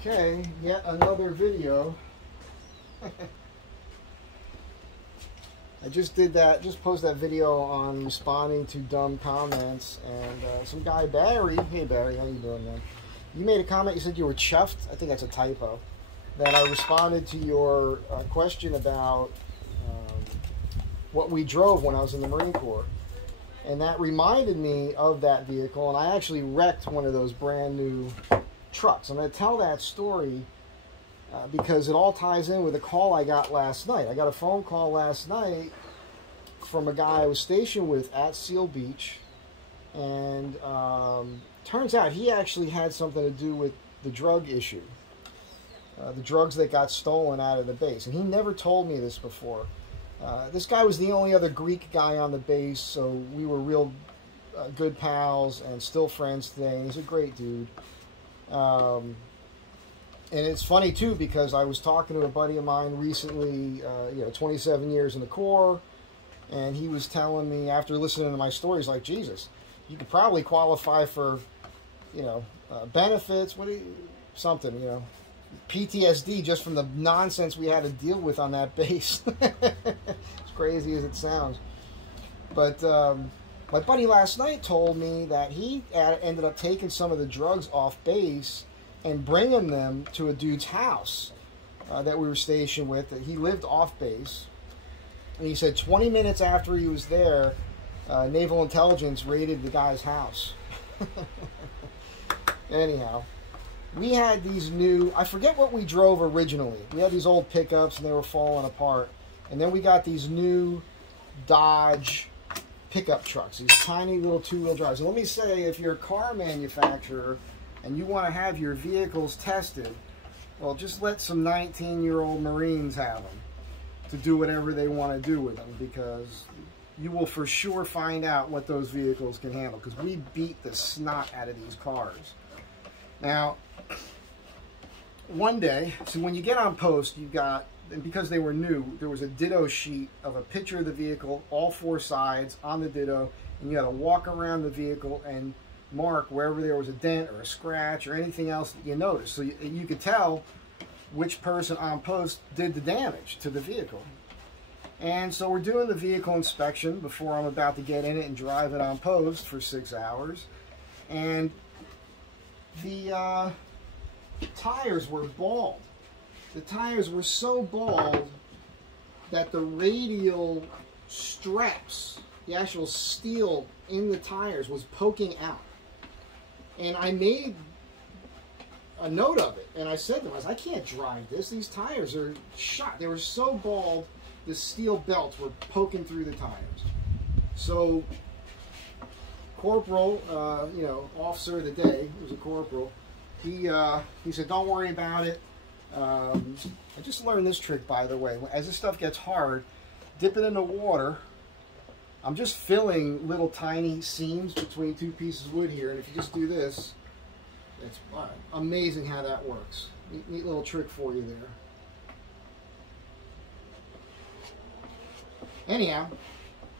Okay, yet another video. I just did that, just posted that video on responding to dumb comments, and some guy, Barry, hey Barry, how you doing, man? You made a comment, you said you were chuffed, I think that's a typo, that I responded to your question about what we drove when I was in the Marine Corps. And that reminded me of that vehicle, and I actually wrecked one of those brand new trucks. I'm going to tell that story because it all ties in with a call I got last night. I got a phone call last night from a guy I was stationed with at Seal Beach, and turns out he actually had something to do with the drug issue, the drugs that got stolen out of the base. And he never told me this before. This guy was the only other Greek guy on the base, so we were real good pals and still friends today. He's a great dude. And it's funny too, because I was talking to a buddy of mine recently, 27 years in the Corps, and he was telling me, after listening to my stories, like, Jesus, you could probably qualify for, benefits, something, PTSD just from the nonsense we had to deal with on that base. As crazy as it sounds. But my buddy last night told me that he ended up taking some of the drugs off base and bringing them to a dude's house that we were stationed with, that he lived off base. And he said 20 minutes after he was there, Naval Intelligence raided the guy's house. Anyhow, we had these new, I forget what we drove originally. We had these old pickups and they were falling apart. And then we got these new Dodge pickup trucks, these tiny little two-wheel drives. And let me say, if you're a car manufacturer and you want to have your vehicles tested, well, just let some 19-year-old Marines have them to do whatever they want to do with them, because you will for sure find out what those vehicles can handle, because we beat the snot out of these cars. Now, one day, so when you get on post, you got, and because they were new, there was a ditto sheet of a picture of the vehicle, all four sides on the ditto, and you had to walk around the vehicle and mark wherever there was a dent or a scratch or anything else that you noticed, so you could tell which person on post did the damage to the vehicle. And so we're doing the vehicle inspection before I'm about to get in it and drive it on post for 6 hours, and the tires were bald. The tires were so bald that the radial straps, the actual steel in the tires, was poking out. And I made a note of it, and I said to him, I can't drive this. These tires are shot. They were so bald, the steel belts were poking through the tires. So, corporal, officer of the day, he was a corporal, he said, don't worry about it. I just learned this trick, by the way. As this stuff gets hard, dip it in the water. I'm just filling little tiny seams between two pieces of wood here, and if you just do this, it's amazing how that works. Neat little trick for you there. Anyhow,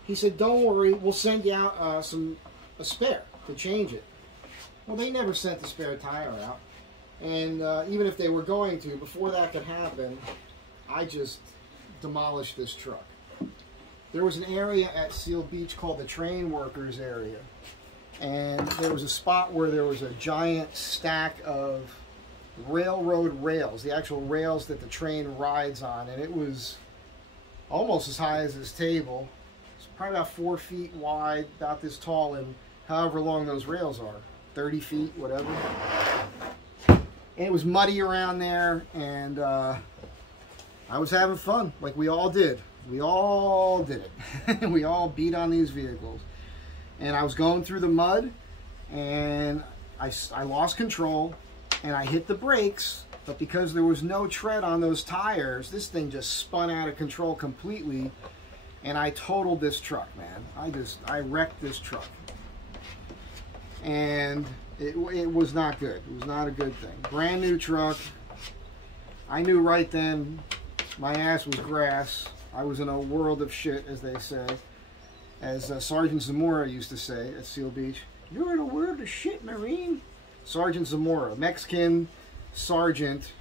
he said, don't worry, we'll send you out a spare to change it. Well, they never sent the spare tire out, and even if they were going to, before that could happen, I just demolished this truck. There was an area at Seal Beach called the train workers area, and there was a spot where there was a giant stack of railroad rails, the actual rails that the train rides on, and it was almost as high as this table. It's probably about 4 feet wide, about this tall, and however long those rails are, 30 feet, whatever. And it was muddy around there, and I was having fun, like we all did. We all did it. We all beat on these vehicles. And I was going through the mud, and I lost control, and I hit the brakes, but because there was no tread on those tires, this thing just spun out of control completely, and I totaled this truck, man. I wrecked this truck. And it was not good. It was not a good thing. Brand new truck. I knew right then my ass was grass. I was in a world of shit, as they say. As Sergeant Zamora used to say at Seal Beach, you're in a world of shit, Marine. Sergeant Zamora, Mexican, sergeant.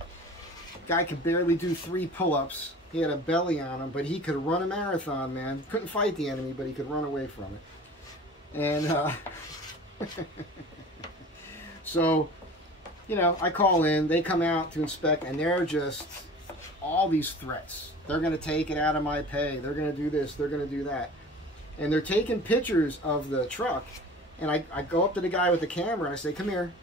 Guy could barely do 3 pull-ups. He had a belly on him, but he could run a marathon, man. Couldn't fight the enemy, but he could run away from it. And so, you know, I call in. They come out to inspect, and they're just all these threats. They're going to take it out of my pay. They're going to do this. They're going to do that. And they're taking pictures of the truck. And I go up to the guy with the camera, and I say, come here.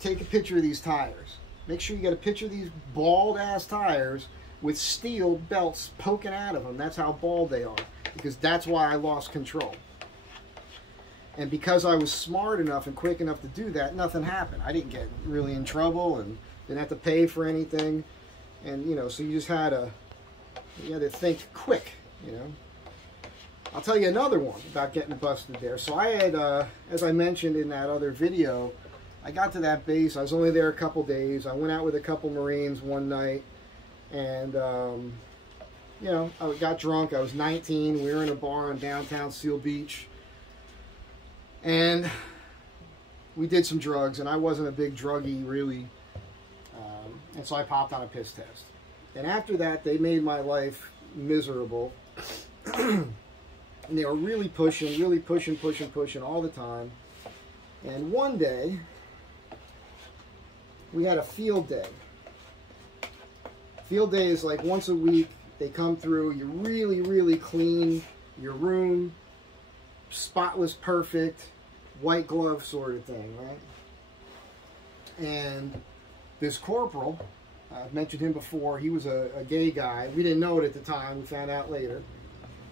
Take a picture of these tires. Make sure you get a picture of these bald-ass tires with steel belts poking out of them. That's how bald they are. Because that's why I lost control. And because I was smart enough and quick enough to do that, nothing happened. I didn't get really in trouble and didn't have to pay for anything. And, you know, so you just had to think quick, you know. I'll tell you another one about getting busted there. So I had, as I mentioned in that other video, I got to that base. I was only there a couple days. I went out with a couple Marines one night. And, you know, I got drunk. I was 19. We were in a bar in downtown Seal Beach. And we did some drugs. And I wasn't a big druggie, really. And so I popped on a piss test. And after that, they made my life miserable. And they were really pushing all the time. And one day, we had a field day. Field day is like once a week. They come through. You really clean your room. Spotless, perfect, white glove sort of thing, right? And this corporal, I've mentioned him before. He was a gay guy. We didn't know it at the time. We found out later.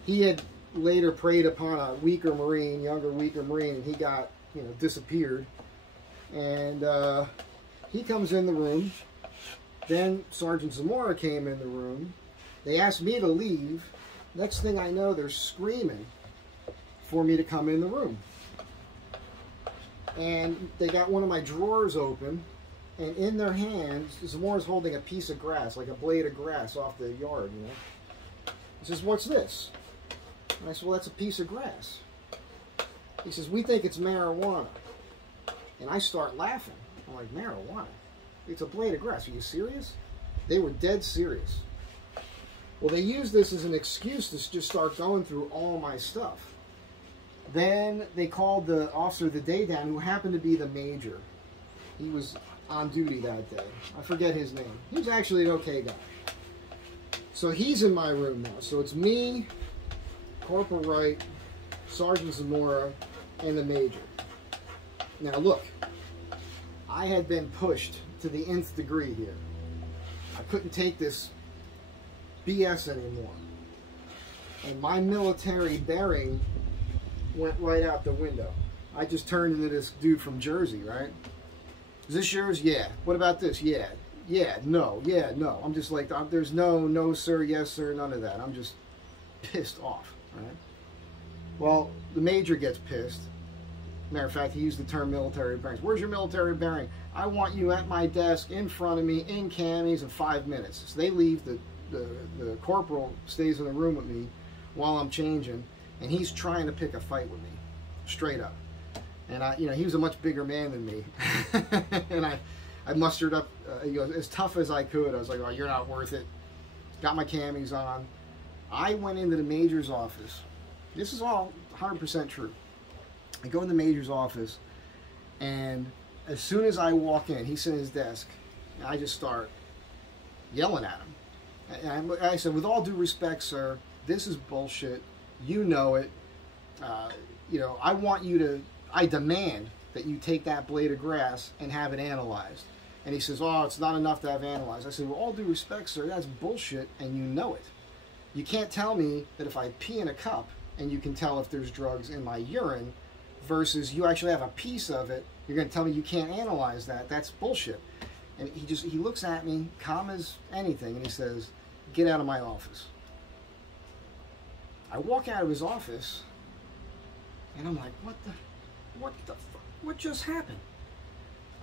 He had later preyed upon a weaker Marine, weaker Marine, and he got, you know, disappeared. And he comes in the room. Then Sergeant Zamora came in the room. They asked me to leave. Next thing I know, they're screaming for me to come in the room. And they got one of my drawers open, and in their hands, Zamora's holding a piece of grass, like a blade of grass off the yard, you know. He says, "What's this?" And I said, "Well, that's a piece of grass." He says, "We think it's marijuana." And I start laughing. I'm like, "Marijuana? It's a blade of grass. Are you serious?" They were dead serious. Well, they used this as an excuse to just start going through all my stuff. Then they called the officer of the day down, who happened to be the major. He was on duty that day. I forget his name. He was actually an okay guy. So he's in my room now. So it's me, Corporal Wright, Sergeant Zamora, and the major. Now look, I had been pushed to the nth degree here. I couldn't take this BS anymore. And my military bearing went right out the window. I just turned into this dude from Jersey, right? Is this yours? Yeah. What about this? Yeah. Yeah. No. Yeah. No. I'm just like, there's no sir, yes sir, none of that. I'm just pissed off, right? Well, the major gets pissed. Matter of fact, he used the term military bearings. Where's your military bearing? I want you at my desk, in front of me, in camis, in 5 minutes. So they leave. The corporal stays in the room with me while I'm changing, and he's trying to pick a fight with me, straight up. And you know, he was a much bigger man than me, and I mustered up, as tough as I could. I was like, "Oh, you're not worth it." Got my camis on. I went into the major's office. This is all 100% true. I go in the major's office, and as soon as I walk in, he's at his desk, and I just start yelling at him. And I said, "With all due respect, sir, this is bullshit. You know it. You know, I demand that you take that blade of grass and have it analyzed." And he says, "Oh, it's not enough to have analyzed." I said, "With all due respect, sir, that's bullshit, and you know it. You can't tell me that if I pee in a cup and you can tell if there's drugs in my urine versus you actually have a piece of it, you're going to tell me you can't analyze that. That's bullshit." And he looks at me, calm as anything, and he says, "Get out of my office." I walk out of his office, and I'm like, what the fuck? What just happened?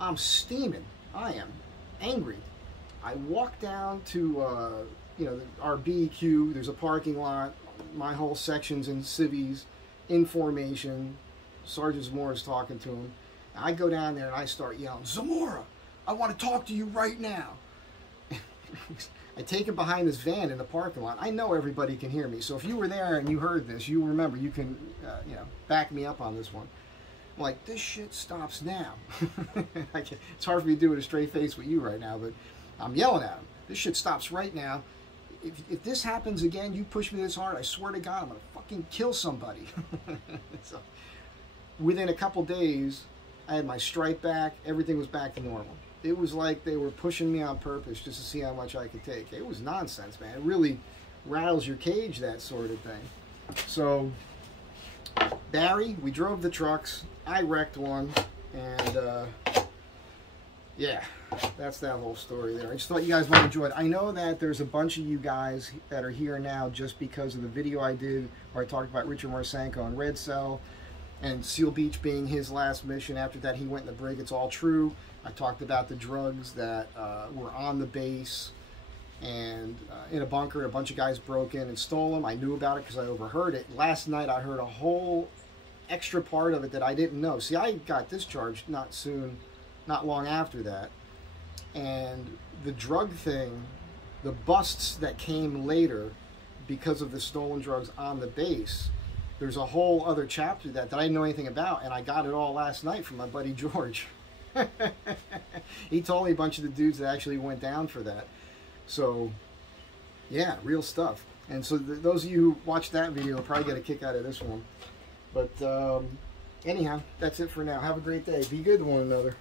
I'm steaming. I am angry. I walk down to, you know, our BEQ. There's a parking lot. My whole section's in civvies, in formation. Sergeant Zamora's talking to him. I go down there and I start yelling, "Zamora, I want to talk to you right now. I take him behind this van in the parking lot. I know everybody can hear me, so if you were there and you heard this, you remember, you can you know, back me up on this one. I'm like, this shit stops now. It's hard for me to do it with a straight face with you right now, but I'm yelling at him. This shit stops right now. If this happens again, you push me this hard, I swear to God, I'm going to fucking kill somebody. So, within a couple days, I had my stripe back. Everything was back to normal. It was like they were pushing me on purpose just to see how much I could take. It was nonsense, man. It really rattles your cage, that sort of thing. So, Barry, we drove the trucks. I wrecked one. And, yeah, that's that whole story there. I just thought you guys might enjoy it. I know that there's a bunch of you guys that are here now just because of the video I did where I talked about Richard Marsenko and Red Cell and Seal Beach being his last mission. After that, he went in the brig. It's all true. I talked about the drugs that were on the base and in a bunker. A bunch of guys broke in and stole them. I knew about it because I overheard it. Last night, I heard a whole extra part of it that I didn't know. See, I got discharged not long after that. And the drug thing, the busts that came later because of the stolen drugs on the base, there's a whole other chapter that I didn't know anything about, and I got it all last night from my buddy George. He told me a bunch of the dudes that actually went down for that. So, yeah, real stuff. And so those of you who watched that video will probably get a kick out of this one. But anyhow, that's it for now. Have a great day. Be good to one another.